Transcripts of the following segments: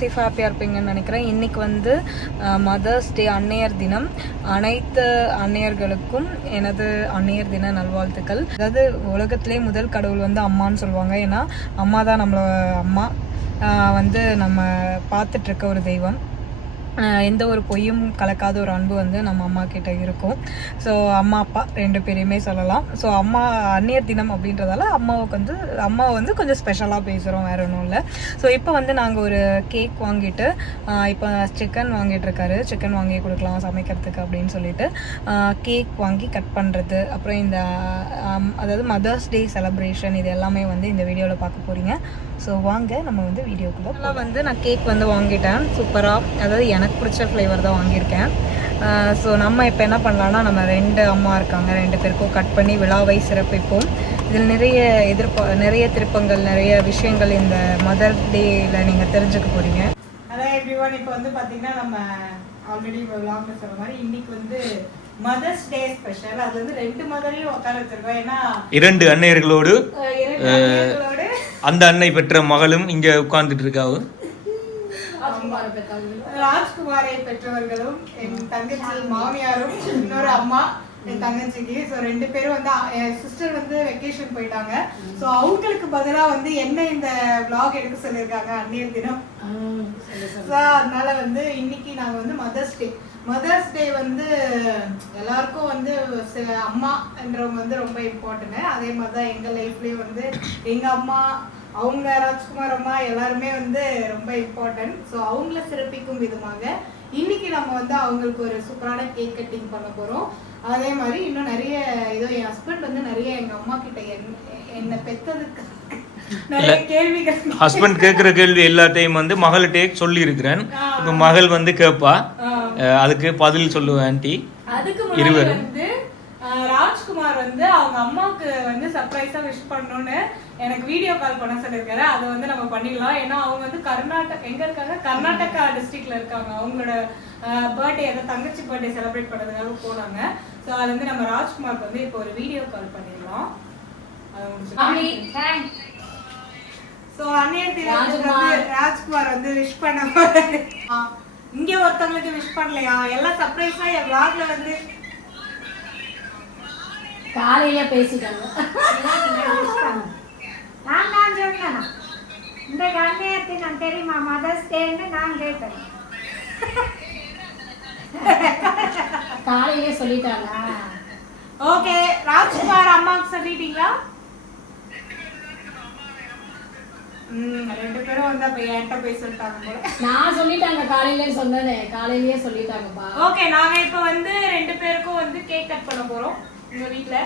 Safe ஹாப்பியாக இருப்பீங்கன்னு நினைக்கிறேன். இன்னைக்கு வந்து மதர்ஸ் டே அன்னையர் தினம். அனைத்து அன்னையர்களுக்கும் எனது அன்னையர் தின நல்வாழ்த்துக்கள். அதாவது உலகத்திலே முதல் கடவுள் வந்து அம்மான்னு சொல்லுவாங்க. ஏன்னா அம்மா தான் நம்மளோட அம்மா வந்து நம்ம பார்த்துட்ருக்க ஒரு தெய்வம். எந்த ஒரு பொய்யும் கலக்காத ஒரு அன்பு வந்து நம்ம அம்மா கிட்ட இருக்கும். ஸோ அம்மா அப்பா ரெண்டு பேரையுமே சொல்லலாம். ஸோ அம்மா அந்நியர் தினம் அப்படின்றதால அம்மாவுக்கு வந்து அம்மாவை வந்து கொஞ்சம் ஸ்பெஷலாக பேசுகிறோம் வேற ஒன்றும் இல்லை. ஸோ இப்போ வந்து நாங்கள் ஒரு கேக் வாங்கிட்டு இப்போ சிக்கன் வாங்கிட்டு இருக்காரு. சிக்கன் வாங்கி கொடுக்கலாம் சமைக்கிறதுக்கு அப்படின்னு சொல்லிட்டு கேக் வாங்கி கட் பண்ணுறது அப்புறம் இந்த அதாவது மதர்ஸ் டே செலப்ரேஷன் இது எல்லாமே வந்து இந்த வீடியோவில் பார்க்க போகிறீங்க ஸோ வாங்க நம்ம வந்து வீடியோக்குள்ளே வந்து நான் கேக் வந்து வாங்கிட்டேன். சூப்பராக அதாவது எனக்கு பிடிச்ச ஃப்ளேவர் தான் வாங்கியிருக்கேன். ஸோ நம்ம இப்போ என்ன பண்ணலாம்னா நம்ம ரெண்டு அம்மா இருக்காங்க ரெண்டு பேருக்கும் கட் பண்ணி விழாவை சிறப்பிப்போம். இதில் நிறைய எதிர்ப்பா நிறைய திருப்பங்கள் நிறைய விஷயங்கள் இந்த மதர் டேயில் நீங்கள் தெரிஞ்சுக்க போகிறீங்க அதான் எவ்ரி ஒன் இப்போ வந்து பார்த்தீங்கன்னா நம்ம ஆல்ரெடி சொல்ற மாதிரி இன்னைக்கு வந்து மதர்ஸ் டே ஸ்பெஷல் அது வந்து ரெண்டு மதரையும் உட்கார வச்சிருக்கோம். ஏன்னா இரண்டு அன்னையர்களோடு அந்த அன்னை பெற்ற மகளும் இங்க உட்கார்ந்துட்டு இருக்காவு ராஜ்குமாரை பெற்றவர்களும் என் தங்கச்சி மாமியாரும் இன்னொரு அம்மா என் தங்கச்சிக்கு. ஸோ ரெண்டு பேரும் வந்து என் சிஸ்டர் வந்து வெக்கேஷன் போயிட்டாங்க. ஸோ அவங்களுக்கு பதிலாக வந்து என்ன இந்த vlog எடுக்க சொல்லியிருக்காங்க அந்நியர் தினம்? ஸோ அதனால வந்து இன்னைக்கு நாங்கள் வந்து மதர்ஸ் டே மதர்ஸ் டே வந்து எல்லாருக்கும் வந்து சில அம்மான்றவங்க வந்து ரொம்ப இம்பார்ட்டன்ட் அதே மாதிரி தான் எங்கள் லைஃப்லேயும் வந்து எங்கள் அம்மா அவங்க ராஜ்குமார் அம்மா எல்லாருமே வந்து ரொம்ப இம்பார்ட்டன்ட் ஸோ அவங்கள சிறப்பிக்கும் விதமாக இன்னைக்கு நம்ம வந்து அவங்களுக்கு ஒரு சூப்பரான கேக் கட்டிங் பண்ண போகிறோம் அதே மாதிரி இன்னும் நிறைய இதோ என் ஹஸ்பண்ட் வந்து நிறைய எங்கள் அம்மா கிட்ட என் என்னை பெத்ததுக்கு நிறைய கேள்விகள். ஹஸ்பண்ட் கேட்குற கேள்வி எல்லாத்தையும் வந்து மகள்கிட்டே சொல்லி இருக்கிறேன் இப்ப மகள் வந்து கேட்பா அஹ் அதுக்கு பதில் சொல்லுவேன் ஆன்ட்டி அதுக்கு முன்னாடி இருவரும். வந்து அஹ், ராஜ்குமார் வந்து அவங்க அம்மாவுக்கு வந்து சர்ப்ரைஸா விஷ் பண்ணணும்னு எனக்கு வீடியோ கால் பண்ண சொல்லியிருக்காரு. அதை வந்து நம்ம பண்ணிடலாம். ஏன்னா அவங்க வந்து கர்நாடகா எங்க இருக்காங்க? கர்நாடகா டிஸ்ட்ரிக்ட்ல இருக்காங்க. அவங்களோட பர்த்டே அதை தங்கச்சி பர்த்டே செலிப்ரேட் பண்ணதுக்காக போனாங்க. ஸோ அது வந்து நம்ம ராஜ்குமாருக்கு வந்து இப்போ ஒரு வீடியோ கால் பண்ணிடலாம். ஸோ வந்து ராஜ்குமார். வந்து விஷ் பண்ண இங்க ஒருத்தவங்களுக்கு விஷ் பண்ணலையா? எல்லாம் சர்ப்ரைஸா என் vlogல வந்து. காலையில பேசிட்டாங்க. நான் தான் சொன்னேன் இந்த கண்ணியத்தை நான் தெரியுமா மதர்ஸ் டேன்னு நான் கேட்டேன். காலையிலே சொல்லிட்டாங்க ஓகே ராஜ்குமார் அம்மாவுக்கு சொல்லிட்டீங்களா? ரெண்டு பேரும் வந்து அப்ப என்கிட்ட போய் சொல்லிட்டாங்க போல. நான் சொல்லிட்டாங்க காலையிலே சொன்னதே காலையிலேயே சொல்லிட்டாங்கப்பா. ஓகே நாங்க இப்ப வந்து ரெண்டு பேருக்கும் வந்து கேக் கட் பண்ண போறோம் உங்க வீட்ல.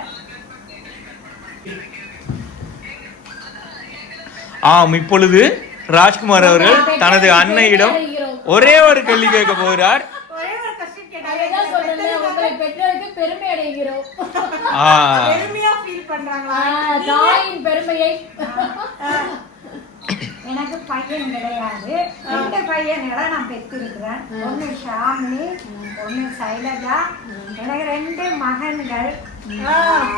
ஆம் இப்பொழுது ராஜ்குமார் அவர்கள் தனது அன்னையிடம் ஒரே ஒரு கேள்வி கேட்க போகிறார். பெருமை அடைகிறோம். ஆ. பெருமையா ஃபீல் பண்றாங்களா? தாயின் பெருமையை. எனக்கு பையன் கிடையாது. ரெண்டு பையன்களை நான் பெற்றிருக்கிறேன். ஒன்று ஷாமினி ஒன்று சைலஜா. எனக்கு ரெண்டு மகன்கள்.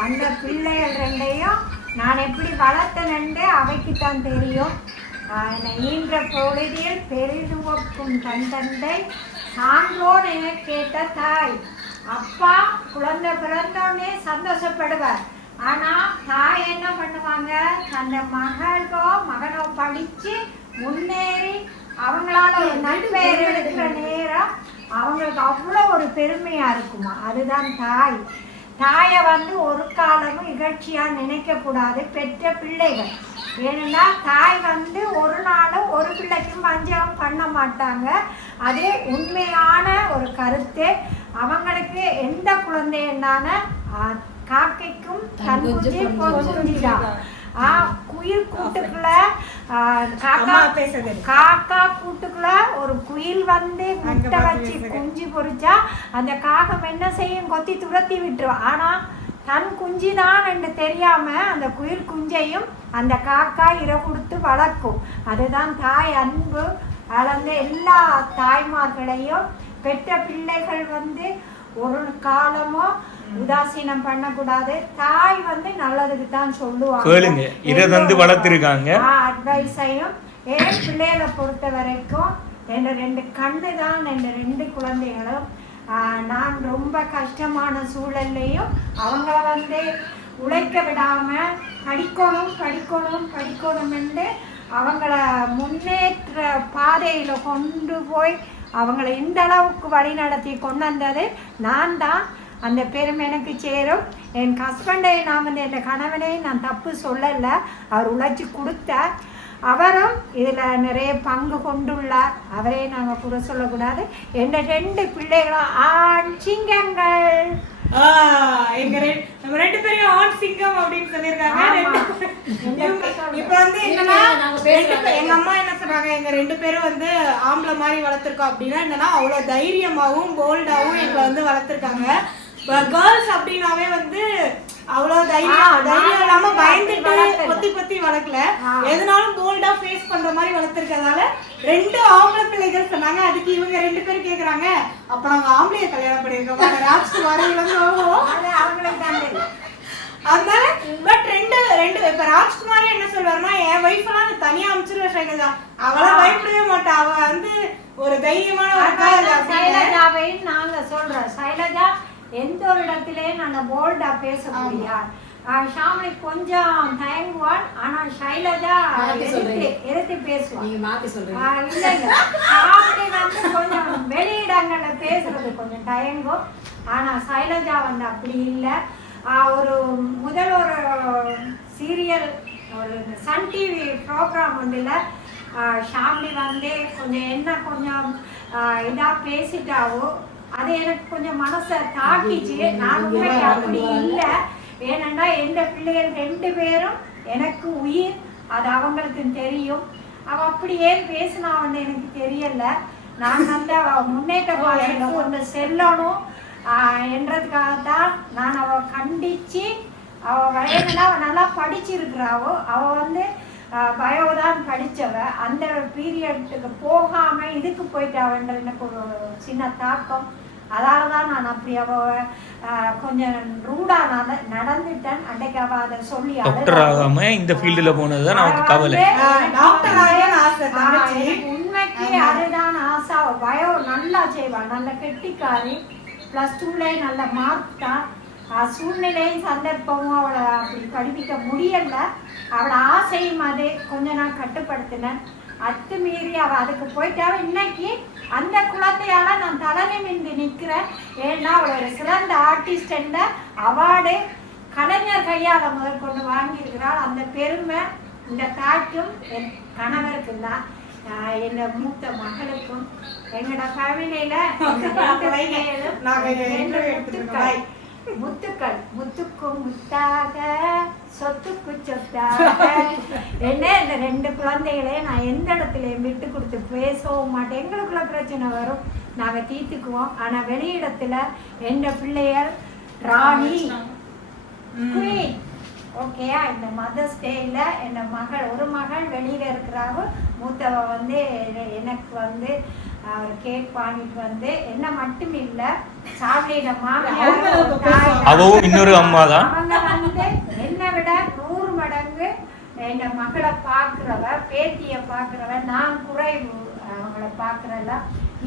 அந்த பிள்ளைகள் ரெண்டையும் நான் எப்படி வளர்த்தனண்டு அவைக்கு தான் தெரியும். ஈன்ற பொழுதில் பெரிதுவக்கும் தன் தந்தை சான்றோன் என கேட்ட தாய். அப்பா குழந்தை பிறந்தோடனே சந்தோஷப்படுவார். ஆனா தாய் என்ன பண்ணுவாங்க? அந்த மகளோ மகனோ படிச்சு முன்னேறி அவங்களால ஒரு நட்பெயர் எடுக்கிற நேரம் அவங்களுக்கு அவ்வளோ ஒரு பெருமையா இருக்குமா? அதுதான் தாய். தாயை வந்து ஒரு காலமும் இகழ்ச்சியா நினைக்க கூடாது பெற்ற பிள்ளைகள். ஏன்னா தாய் வந்து ஒரு நாளும் ஒரு பிள்ளைக்கும் வஞ்சகம் பண்ண மாட்டாங்க. அது உண்மையான ஒரு கருத்து அவங்களுக்கு எந்த குழந்தை என்னான காக்கைக்கு தன் குஞ்சு பொன் ஆ குயில் கூட்டுக்குள்ள காக்கா பேசுறது. காக்கா கூட்டுக்குள்ள ஒரு குயில் வந்து முட்டை வச்சு குஞ்சு பொரிச்சா அந்த காகம் என்ன செய்யும்? கொத்தி துரத்தி விட்டுரும். ஆனா தன் குஞ்சு தான் என்று தெரியாம அந்த குயில் குஞ்சையும் அந்த காக்கா இர கொடுத்து வளர்க்கும். அதுதான் தாய் அன்பு. அளந்த எல்லா தாய்மார்களையும் பெற்ற பிள்ளைகள் வந்து ஒரு காலமும் உதாசீனம் பண்ணக்கூடாது தாய் வந்து நல்லதுக்கு தான் சொல்லுவாங்க கேளுங்க. இதை தந்து வளர்த்திருக்காங்க. அட்வைஸையும் என் பிள்ளைகளை பொறுத்த வரைக்கும் என் ரெண்டு கண்ணு தான் என் ரெண்டு குழந்தைகளும் நான் ரொம்ப கஷ்டமான சூழல்லையும் அவங்கள வந்து உழைக்க விடாம படிக்கணும் படிக்கணும் படிக்கணும் என்று அவங்கள முன்னேற்ற பாதையில கொண்டு போய் அவங்கள இந்த அளவுக்கு வழி நடத்தி கொண்டு வந்தது நான் தான் அந்த பெருமை எனக்கு சேரும். என் ஹஸ்பண்டை நான் வந்து என் கணவனை நான் தப்பு சொல்லலை. அவர் உழைச்சி கொடுத்தார் அவரும் இதில் நிறைய பங்கு கொண்டுள்ளார். அவரே நாங்கள் குறை சொல்லக்கூடாது. என் ரெண்டு பிள்ளைகளும் ஆண் சிங்கங்கள். ஆஹ் எங்க நம்ம ரெண்டு பேரையும் ஆண் சிங்கம் அப்படின்னு சொல்லியிருக்காங்க. இப்ப வந்து என்னன்னா எங்க அம்மா என்ன சொல்றாங்க? எங்க ரெண்டு பேரும் வந்து ஆம்பளை மாதிரி வளர்த்துருக்கோம் அப்படின்னா என்னன்னா அவ்வளவு தைரியமாவும் போல்டாவும் எங்களை வந்து வளர்த்துருக்காங்க. கேர்ள்ஸ் அப்படின்னாவே வந்து அவ்வளவு தைரியம் தைரியம் இல்லாம பயந்துட்டு. பொத்தி பொத்தி வளர்க்கல. எதனாலும் போல்டா ஃபேஸ் பண்ற மாதிரி வளர்த்துருக்கறதால ரெண்டு ஆம்பளை பிள்ளைகள் சொன்னாங்க. அதுக்கு இவங்க ரெண்டு பேரும் கேக்குறாங்க. அப்ப நாங்க ஆம்பளைய கல்யாணம் பண்ணிருக்கோம் தான் தெரியும். அதனால பட் ரெண்டு ரெண்டு இப்ப ராஜ்குமாரே என்ன சொல்வாருன்னா என் வைஃப் எல்லாம் தனியா அனுப்பிச்சிருவேன் சைலஜா அவளாம் பயப்படவே மாட்டா. அவ வந்து ஒரு தைரியமான. சைலஜாவையும் நாங்க சொல்றோம். சைலஜா எந்த ஒரு இடத்துலயும் நல்ல போல்டா பேச முடியாது ஷாமி கொஞ்சம் தயங்குவாள் ஆனா மாத்தி எடுத்து பேசுவாள் நீங்க மாத்தி சொல்றீங்க. ஆ, இல்லைங்க. ஷாமி வந்து கொஞ்சம் வெளியிடங்கள்ல பேசுறது கொஞ்சம் தயங்கும் ஆனா சைலஜா வந்து அப்படி இல்லை. ஒரு முதல் ஒரு சீரியல் ஒரு சன் டிவி ப்ரோக்ராம் ஒன்றில் ஷாம்லி வந்து கொஞ்சம் என்ன கொஞ்சம் இதாக பேசிட்டாவோ அது எனக்கு கொஞ்சம் மனசை தாக்கிச்சு. நான் உண்மைக்கு அப்படி இல்லை. ஏனென்றா எந்த பிள்ளைகள் ரெண்டு பேரும் எனக்கு உயிர். அது அவங்களுக்கு தெரியும். அவ அப்படி ஏன் பேசினா வந்து எனக்கு தெரியல. நான் வந்து அவ முன்னேற்ற பாதையில கொண்டு செல்லணும். என்றதுக்காக தான் நான் அவ கண்டிச்சு அவ வயதுல நல்லா படிச்சிருக்கிறாவோ அவ வந்து பயோதான் படிச்சவ அந்த பீரியட்டுக்கு போகாம இதுக்கு போயிட்டாவன்ற எனக்கு ஒரு சின்ன தாக்கம். அதால தான் நான் அப்படி அவ ஆஹ் கொஞ்சம் ரூடா நட நடந்துட்டேன். அன்றைக்கு அவ அதை சொல்லி டாக்டர். ஆகாம இந்த ஃபீல்டுல போனதுதான் நமக்கு கவலை. உண்மைக்கு அதுதான் ஆசை. அவ பயோ நல்லா செய்வா. நல்ல கெட்டிக்காரி. ப்ளஸ் டூலே நல்ல மார்க் தான். சூழ்நிலையும் சந்தர்ப்பமும் அவளை அப்படி படிப்பிக்க முடியல. அவளை ஆசையும் அது கொஞ்சம் நான் கட்டுப்படுத்தினேன். அத்துமீறி அவ அதுக்கு போயிட்டா இன்னைக்கு அந்த குழந்தையால நான் தலை நிமிர்ந்து நிற்கிறேன் ஏன்னா அவள் ஒரு சிறந்த ஆர்டிஸ்ட் என்ற அவார்டு கலைஞர் கையால முதல் கொண்டு வாங்கியிருக்கிறாள். அந்த பெருமை இந்த தாய்க்கும் என் கணவருக்கும் தான். எங்க மூத்த மகளுக்கும். எங்களோட ஃபேமிலியில நாங்க முத்துக்கள் முத்துக்கும் முத்தாக சொத்துக்கு சொத்தாக. என்ன இந்த ரெண்டு குழந்தைகளையும் நான் எந்த இடத்துலயும் விட்டு கொடுத்து பேசவும் மாட்டேன்? எங்களுக்குள்ள பிரச்சனை வரும். நாங்க தீர்த்துக்குவோம். ஆனா வெளியிடத்துல எந்த பிள்ளைகள் ராணி. குயின் ஓகேயா இந்த மதர்ஸ் டேயில் என் மகள் ஒரு மகள் வெளியில இருக்கிறாங்க மூத்தவ வந்து எனக்கு வந்து அவர் கேக் வாங்கிட்டு வந்து என்ன மட்டும் இல்ல சாவலியிட மாமியார் ஒரு இன்னொரு அம்மா தான் அவங்க வந்து என்னை விட நூறு மடங்கு என் மகளை பார்க்குறவ பேத்திய பார்க்குறவ நான் குறைவு அவங்கள பார்க்குறல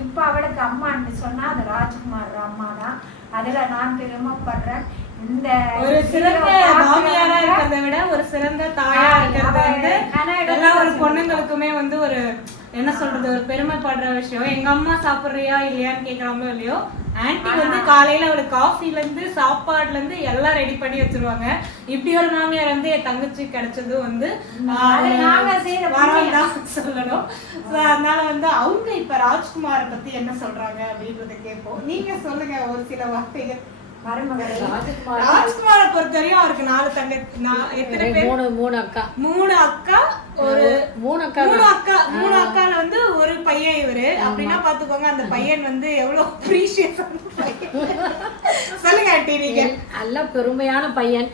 இப்போ அவளுக்கு அம்மான்னு சொன்னா அது ராஜ்குமார் அம்மா தான் அதுல நான் பெருமைப்படுறேன். இந்த ஒரு சிறந்த மாமியாரா இருக்கிறத விட ஒரு சிறந்த தாயா இருக்கிறது வந்து எல்லா ஒரு பொண்ணுங்களுக்குமே வந்து ஒரு என்ன சொல்றது ஒரு பெருமைப்படுற விஷயம். எங்க அம்மா சாப்பிடுறியா இல்லையான்னு கேக்குறாங்களோ இல்லையோ ஆன்ட்டி வந்து காலையில ஒரு காஃபில இருந்து சாப்பாடுல இருந்து எல்லாம் ரெடி பண்ணி வச்சிருவாங்க. இப்படி ஒரு மாமியார் வந்து என் தங்கச்சி கிடைச்சது வந்து நாங்க செய்த வரம் சொல்லணும். அதனால வந்து அவங்க இப்ப ராஜ்குமாரை பத்தி என்ன சொல்றாங்க அப்படின்றத கேட்போம். நீங்க சொல்லுங்க ஒரு சில வார்த்தைகள். மருமகளை ராஜகுமார் பொறுத்தவரையும் அவருக்கு நாலு தங்க எத்தனை பேர்? மூணு மூணு அக்கா. மூணு அக்கா ஒரு மூணு அக்கா. மூணு அக்கா மூணு அக்கால வந்து ஒரு பையன் இவரு. அப்படின்னா பாத்துக்கோங்க அந்த பையன் வந்து எவ்வளவு ப்ரீஷியஸ் சொல்லுங்க ஆண்டி நீங்க. நல்ல பெருமையான பையன்.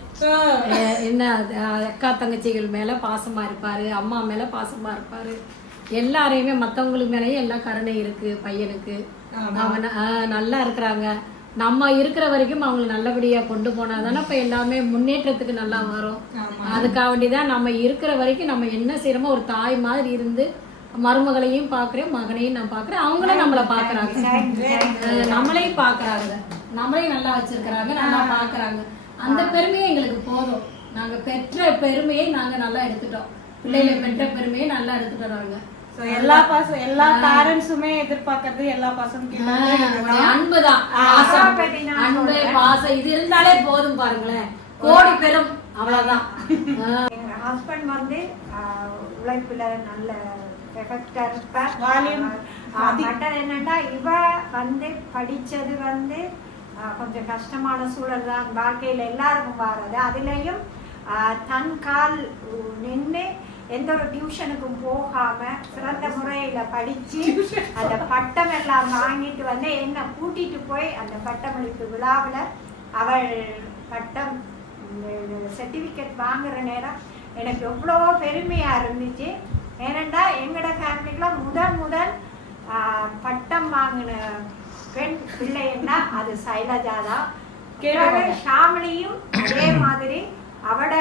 என்ன அக்கா தங்கச்சிகள் மேல பாசமா இருப்பாரு அம்மா மேல பாசமா இருப்பாரு. எல்லாரையுமே மத்தவங்களுக்கு மேலயும் எல்லா கருணை இருக்கு பையனுக்கு. அவன் அஹ் நல்லா இருக்கிறாங்க. நம்ம இருக்கிற வரைக்கும் அவங்களை நல்லபடியா கொண்டு போனா தானே இப்போ எல்லாமே முன்னேற்றத்துக்கு நல்லா வரும் அதுக்காக வேண்டிதான் நம்ம இருக்கிற வரைக்கும் நம்ம என்ன செய்யறோமோ ஒரு தாய் மாதிரி இருந்து மருமகளையும் பார்க்குறேன் மகனையும் நான் பார்க்குறேன் அவங்களும் நம்மளை பார்க்குறாங்க நம்மளையும் பார்க்குறாங்க நம்மளையும் நல்லா வச்சிருக்கிறாங்க நல்லா பார்க்குறாங்க அந்த பெருமையே எங்களுக்கு போதும். நாங்க பெற்ற பெருமையை நாங்க நல்லா எடுத்துட்டோம். பிள்ளைகளை பெற்ற பெருமையை நல்லா எடுத்துட்டு வராங்க எல்லா பாசம் எல்லா பேரண்ட்ஸுமே எதிர்பார்க்கறது எல்லா பசங்க பாசம். அன்பு பாசம். இது இருந்தாலே போதும் பாருங்களேன். கோடி பெரும். அவ்வளவுதான். ஹஸ்பண்ட் வந்து உழைப்புல நல்ல பெர்ஃபெக்டா இருப்பார். என்னன்னா இவ வந்து படிச்சது வந்து கொஞ்சம் கஷ்டமான சூழல் தான். வாழ்க்கையில எல்லாருக்கும் வர்றது அதுலயும் ஆஹ், தன் கால் நின்று எந்த ஒரு டியூஷனுக்கும் போகாம சிறந்த முறையில படிச்சு அந்த பட்டம் எல்லாம் வாங்கிட்டு வந்து என்ன கூட்டிட்டு போய் அந்த பட்டமளிப்பு விழாவில் அவள் பட்டம் சர்டிஃபிகேட் வாங்குற நேரம் எனக்கு எவ்வளோ பெருமையா இருந்துச்சு. ஏனெண்டா எங்களோட ஃபேமிலிக்குள்ள முதல் முதல் பட்டம் வாங்கின பெண் பிள்ளைன்னா அது சைலஜா தான். ஷாமிலியும் அதே மாதிரி அவட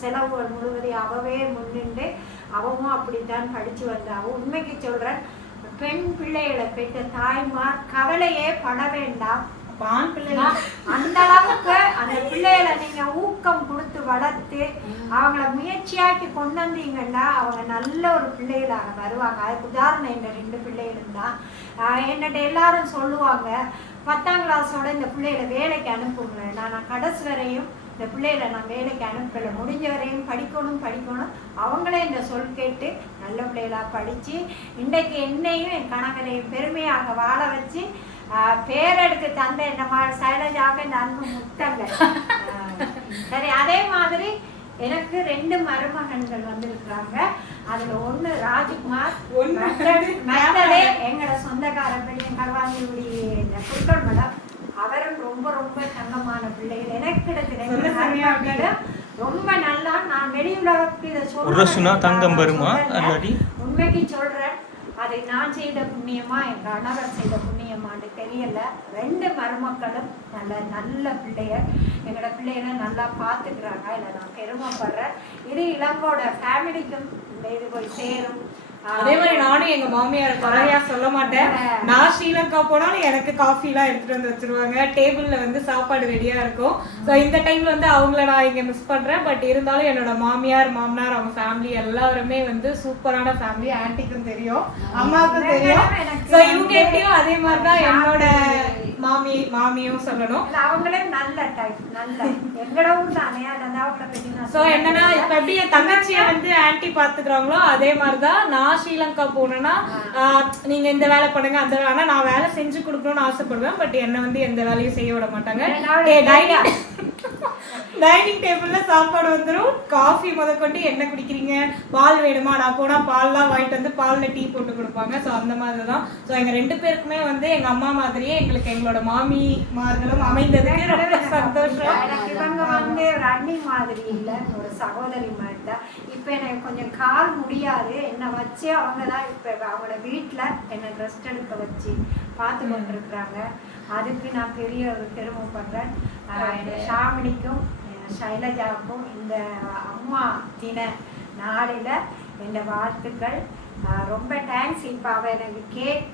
செலவுகள் முழுவதையும் அவவே முன்னின்று அவவும் அப்படித்தான் படிச்சு வந்தா அவ உண்மைக்கு சொல்றேன் பெண் பிள்ளைகளை பெற்ற தாய்மார் கவலையே பட வேண்டாம். ஆண் பிள்ளை அந்த அளவுக்கு அந்த பிள்ளைகளை நீங்க ஊக்கம் கொடுத்து வளர்த்து அவங்கள முயற்சியாக்கி கொண்டு வந்தீங்கன்னா அவங்க நல்ல ஒரு பிள்ளைகளாக வருவாங்க. அதுக்கு உதாரணம் இந்த ரெண்டு பிள்ளைகளும் தான். என்னட்ட எல்லாரும் சொல்லுவாங்க பத்தாம் கிளாஸோட இந்த பிள்ளைகளை வேலைக்கு அனுப்புங்க. நான் கடைசி வரையும் இந்த பிள்ளைகளை நான் வேலைக்கு அனுப்பலை. முடிஞ்ச வரையும் படிக்கணும் படிக்கணும். அவங்களே இந்த சொல் கேட்டு நல்ல பிள்ளைகளா படிச்சு இன்றைக்கு என்னையும் என் கணவரையும் பெருமையாக வாழ வச்சு பேரெடுத்து தந்த இந்த மாதிரி சைலஜாக இந்த அன்பு முத்தங்கள். ஆஹ் சரி அதே மாதிரி எனக்கு ரெண்டு மருமகன்கள் வந்திருக்கிறாங்க. அதுல ஒண்ணு ராஜ்குமார் மற்ற- மற்றது எங்களோட சொந்தக்கார பெரிய கருவாங்கிக்குடி இந்த குருக்கள் மடம். ரொம்ப ரொம்ப தங்கமான பிள்ளைகள். எனக்கு மருமகன்களும் ரொம்ப நல்லா நான் வெளியுலகத்துக்கு இதை. அல்லாடி? உண்மைக்கு சொல்றேன் அதை நான் செய்த புண்ணியமா என் கணவர் செய்த புண்ணியமான்னு தெரியல. ரெண்டு மருமக்களும் நல்ல நல்ல பிள்ளைகள் எங்களோட பிள்ளைகளை நல்லா பார்த்துக்கிறாங்க. இல்லை நான் பெருமைப்படுறேன். இது இளங்கோட ஃபேமிலிக்கும் இந்த இது போய் சேரும். அதே மாதிரி நானும் எங்க மாமியார குறையா சொல்ல மாட்டேன். நான் ஸ்ரீலங்கா போனாலும் எனக்கு காஃபி எல்லாம் எடுத்துட்டு வந்து வச்சிருவாங்க. டேபிள்ல வந்து சாப்பாடு ரெடியா இருக்கும். ஸோ இந்த டைம்ல வந்து அவங்கள நான் இங்க மிஸ் பண்றேன். பட் இருந்தாலும் என்னோட மாமியார் மாமனார் அவங்க ஃபேமிலி எல்லாருமே வந்து சூப்பரான ஃபேமிலி ஆன்ட்டிக்கும் தெரியும் அம்மாவுக்கும் தெரியும். ஸோ இவங்க எப்படியும் அதே மாதிரி தான் என்னோட மாமி மாமியும் சொல்லணும். அவங்களே நல்ல டைப் நல்ல. தானே? என்னன்னா இப்ப எப்படி என் தங்கச்சிய வந்து ஆன்ட்டி பாத்துக்கிறாங்களோ அதே மாதிரிதான் நான் ஸ்ரீலங்கா போனேன்னா நீங்க இந்த வேலை பண்ணுங்க அந்த வேலை ஆனா நான் வேலை செஞ்சு கொடுக்கணும்னு ஆசைப்படுவேன் பட் என்ன வந்து எந்த வேலையும் செய்ய விட மாட்டாங்க. டைனிங் டேபிள்ல சாப்பாடு வந்துரும். காஃபி முதற்கொண்டு என்ன குடிக்கிறீங்க? பால் வேணுமா? நான் போனா பால்லாம் வாங்கிட்டு வந்து பால்ல டீ போட்டு கொடுப்பாங்க. சோ அந்த மாதிரி தான் சோ எங்க ரெண்டு பேருக்குமே வந்து எங்க அம்மா மாதிரியே எங்களுக்கு எங்களோட மாமி மார்களும் அமைந்ததுக்கு ரொம்ப சந்தோஷம் எனக்கு இவங்க வந்து ஒரு அண்ணி மாதிரி இல்ல ஒரு சகோதரி மாதிரி தான். இப்ப எனக்கு கொஞ்சம் கால் முடியாது. என்னை வச்சு அவங்க தான் இப்ப அவங்களோட வீட்டுல என்னை ரெஸ்ட் எடுக்க வச்சு பார்த்து கொண்டிருக்கிறாங்க. அதுக்கு நான் பெரிய ஒரு பெருமைப்படுறேன் என் ஷாமினிக்கும் என் சைலஜாவுக்கும் இந்த அம்மா தின நாளில இந்த வாழ்த்துக்கள். ரொம்ப தேங்க்ஸ் இப்ப அவ எனக்கு கேக்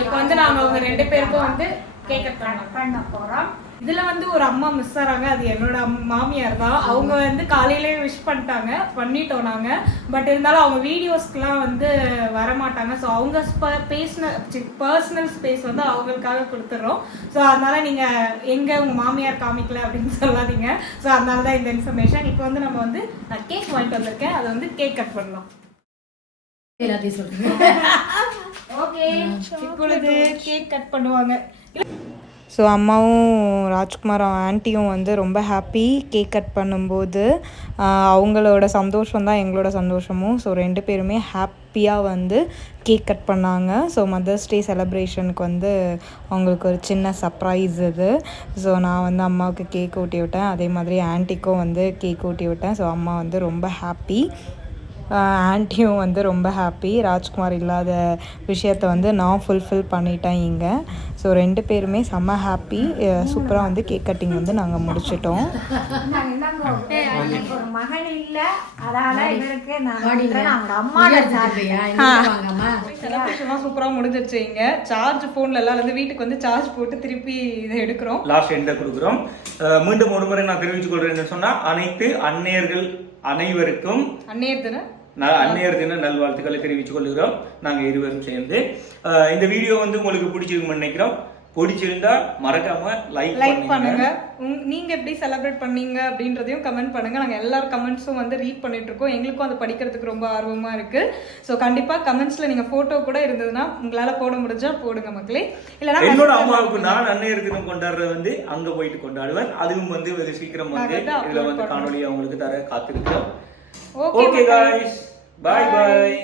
இப்ப வந்து நாங்க அவங்க ரெண்டு பேருக்கும் வந்து பண்ணோம். பண்ண போறோம். இதுல வந்து ஒரு அம்மா மிஸ் ஆறாங்க. அது என்னோட மாமியார் தான். அவங்க வந்து காலையிலே விஷ் பண்ணிட்டாங்க. பண்ணிட்டோம் நாங்க. பட் இருந்தாலும் அவங்க வீடியோஸ்க்குலாம் வந்து வர மாட்டாங்க ஸோ அவங்க பேசின பர்சனல் ஸ்பேஸ் வந்து அவங்களுக்காக கொடுத்துட்றோம் ஸோ அதனால நீங்க எங்க உங்க மாமியார் காமிக்கல அப்படின்னு சொல்லாதீங்க. ஸோ அதனால தான் இந்த இன்ஃபர்மேஷன் இப்போ வந்து நம்ம வந்து நான் கேக் வாங்கிட்டு வந்திருக்கேன். அதை வந்து கேக் கட் பண்ணலாம். எல்லாத்தையும் சொல்றேன் ஓகே இப்பொழுது கேக் கட் பண்ணுவாங்க. ஸோ அம்மாவும் ராஜ்குமார் ஆன்ட்டியும் வந்து ரொம்ப ஹாப்பி கேக் கட் பண்ணும்போது அவங்களோட சந்தோஷம் தான் எங்களோட சந்தோஷமும். ஸோ ரெண்டு பேருமே ஹாப்பியாக வந்து கேக் கட் பண்ணாங்க. ஸோ மதர்ஸ் டே செலப்ரேஷனுக்கு வந்து அவங்களுக்கு ஒரு சின்ன சர்ப்ரைஸ் இது. ஸோ நான் வந்து அம்மாவுக்கு கேக் ஊட்டி விட்டேன். அதே மாதிரி ஆன்ட்டிக்கும் வந்து கேக் ஊட்டி விட்டேன். ஸோ அம்மா வந்து ரொம்ப ஹாப்பி ஆன்ட்டியும் வந்து ரொம்ப ஹாப்பி ராஜ்குமார் இல்லாத விஷயத்த வந்து நான் ஃபுல்ஃபில் பண்ணிட்டேன் இங்கே. ஸோ ரெண்டு பேருமே செம்ம ஹாப்பி சூப்பராக வந்து கேக் கட்டிங் வந்து நாங்கள் முடிச்சிட்டோம். சூப்பராக முடிஞ்சிருச்சு இங்கே. சார்ஜ் ஃபோனில் எல்லாம் வந்து வீட்டுக்கு வந்து சார்ஜ் போட்டு திருப்பி இதை எடுக்கிறோம். லாஸ்ட் எண்ட கொடுக்குறோம். மீண்டும் ஒரு முறை நான் தெரிவித்துக் கொள்றேன்னு சொன்னா அனைத்து அன்னையர்கள் அனைவருக்கும் அன்னையர் தினம். அன்னையர் தின நல்வாழ்த்துக்களை தெரிவித்துக் கொள்கிறோம். நாங்க இருவரும் சேர்ந்து. இந்த வீடியோ வந்து உங்களுக்கு பிடிச்சிருக்கும்னு நினைக்கிறோம். பிடிச்சிருந்தா மறக்காம லைக் லைக் பண்ணுங்க. நீங்க எப்படி செலிப்ரேட் பண்ணீங்க அப்படின்றதையும் கமெண்ட் பண்ணுங்க. நாங்க எல்லார் கமெண்ட்ஸும் வந்து ரீட் பண்ணிட்டு இருக்கோம் எங்களுக்கும் அது படிக்கிறதுக்கு ரொம்ப ஆர்வமா இருக்கு. ஸோ கண்டிப்பா கமெண்ட்ஸ்ல நீங்க போட்டோ கூட இருந்ததுன்னா உங்களால போட முடிஞ்சா போடுங்க மக்களே. இல்லைன்னா என்னோட அம்மாவுக்கு நான் அன்னையர் தினம் கொண்டாடுறது வந்து அங்க போயிட்டு கொண்டாடுவேன். அதுவும் வந்து வெகு சீக்கிரம் வந்து இதுல வந்து. காணொலி அவங்களுக்கு தர காத்திருக்கிறோம். Okay, okay guys bye bye